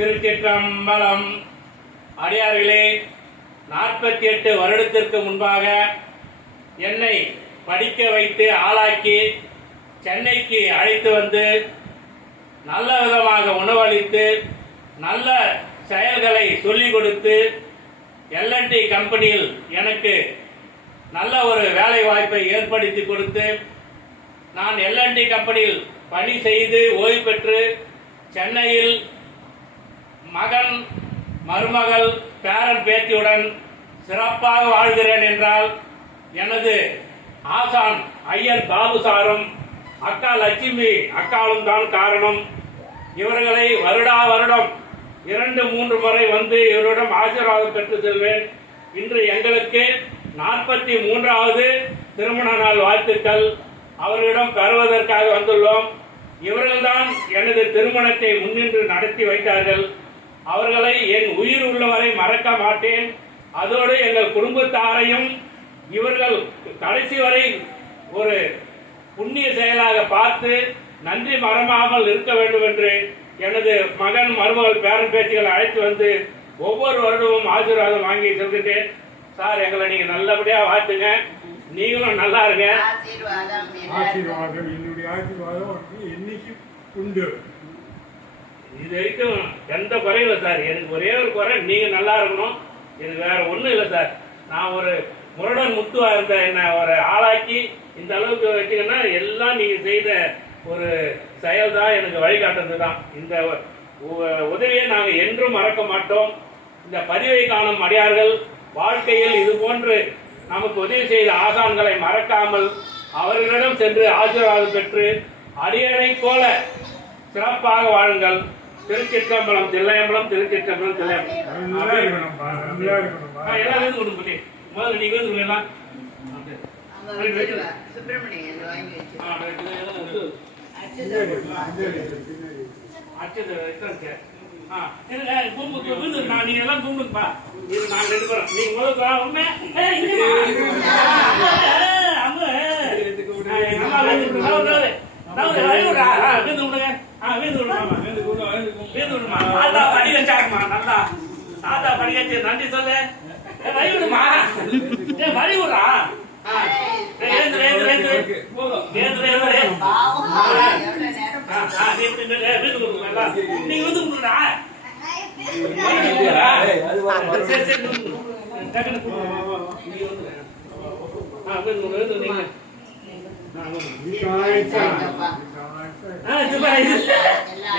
திருச்சிற்றம்பலம். அடியார்களே நாற்பத்தி எட்டு வருடத்திற்கு முன்பாக என்னை படிக்க வைத்து ஆளாக்கி சென்னைக்கு அழைத்து வந்து நல்ல விதமாக உணவளித்து நல்ல செயல்களை சொல்லிக் கொடுத்து எல்என்டி கம்பெனியில் எனக்கு நல்ல ஒரு வேலை வாய்ப்பை ஏற்படுத்தி கொடுத்து நான் எல்என்டி கம்பெனியில் பணி செய்து ஓய்வு பெற்று சென்னையில் மகன் மருமகள் பேரன் பேத்தியுடன் சிறப்பாக வாழ்கிறேன் என்றால் எனது ஆசான் ஐயன் பாபு சாரும் அக்கா லட்சுமி அக்காவும் தான் காரணம். இவர்களை வருடா வருடம் இரண்டு மூன்று முறை வந்து இவரிடம் ஆசீர்வாதம் பெற்று செல்வேன். இன்று எங்களுக்கு நாற்பத்தி மூன்றாவது திருமண நாள் வாழ்த்துக்கள். அவர்களிடம் பெறுவதற்காக வந்துள்ளோம். இவர்கள்தான் எனது திருமணத்தை முன்னின்று நடத்தி வைத்தார்கள். அவர்களை என் உயிர் உள்ளவரை மறக்க மாட்டேன். அதோடு எங்கள் குடும்பத்தாரையும் இவர்கள் கடைசி வரை ஒரு புண்ணிய செயலாக பார்த்து நன்றி மறமாமல் இருக்க வேண்டும் என்று எனது மகன் மருமகள் பேரன் பேத்திகளை அழைத்து வந்து ஒவ்வொரு வருடமும் ஆசீர்வாதம் வாங்கி செல்கின்றேன் சார் எங்களை நீங்க நல்லபடியா வாழ்த்துங்க. நீங்களும் நல்லா இருங்க. ஆசீர்வாதம் என்னுடைய ஆசீர்வாதம் உண்டு. இது வரைக்கும் எந்த குறையும் இல்லை சார். எனக்கு ஒரே ஒரு குறை நீங்கள் நல்லா இருக்கணும். இது வேற ஒன்றும் இல்லை சார். நான் ஒரு முரடன் முத்துவாக இருந்த என்ன ஒரு ஆளாக்கி இந்த அளவுக்கு வச்சீங்கன்னா எல்லாம் நீங்கள் செய்த ஒரு செயல் தான் எனக்கு வழிகாட்டுறது தான் இந்த உதவியை நாங்கள் என்றும் மறக்க மாட்டோம். இந்த பதிவை காணும் அடியார்கள் வாழ்க்கையில் இது போன்று நமக்கு உதவி செய்த ஆசான்களை மறக்காமல் அவர்களிடம் சென்று ஆசீர்வாதம் பெற்று அடியனை போல சிறப்பாக வாழுங்கள். திருச்சிற்றம்பலம் தில்லையம்பலம் திருச்சிற்றம்பலம் தில்லையம்பலம் எல்லாம் வேந்து கொடுங்க குட்டி. முதல்ல நீங்க கொடுங்க எல்லாம் நீங்க நாங்க. நீங்க. தாத்தா படி வச்சாங்கம்மா, நல்லா. தாத்தா படி வச்சு நன்றி சொல்லு. வழி விடுமா. ஏய், வழி விடுறா. ஆ, ஏய், ஏந்துரு, ஏந்துரு, ஏந்துரு. ஏந்துரு, ஏந்துரு. பாவம். ஆ. எவ்வளவு நேரம் ஆ, ஆ, நீ எப்படி நில்லு, வீட்டு கொடுக்குறா. நீ வந்து கொடுக்குறா. சரி, சரி, நில்லு. டக்குனு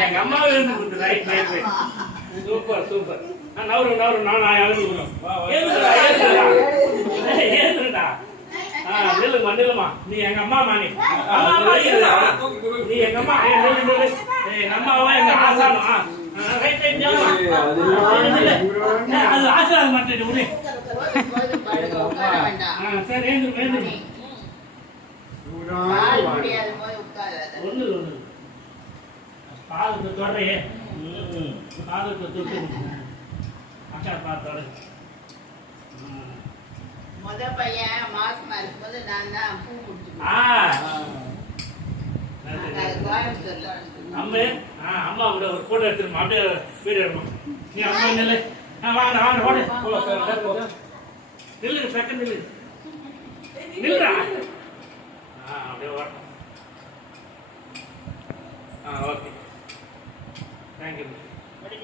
எங்க அம்மா விருந்து கொடுத்து right right right super super நவரு நவரு நான் நான் எழுந்து கொடுக்குறேன் ஏந்துடா ஏந்துடா ஏந்துடா ஆ நில்லுமா நில்லுமா நீ எங்க அம்மா இருடா நீ. எங்க அம்மா ஏய் நில்லு நில்லு ஏய் அம்மாவா எங்க ஆசானம் ஆ ரைட் அது ஆசீர்வாதம் பண்ணிட்டு உடனே சரி ஏந்துரு ஏந்துரு பாதத்தை தொடரையே பாதத்தை தொட்டு அக்கா பார்த்தோட முத பையன் மாசமா இருக்கும்போது நான் தான் பூ குடிச்சு ஆ. அது கோயம்புத்தூர்ல அம்மே அம்மா கூட ஒரு போட்டோ எடுத்துருமா அப்படியே வீடியோ எடுமா. நீ அம்மா நில்லு. வாங்க வாங்க ஓடு நில்லு செகண்ட் நில்லு. நில்லுடா.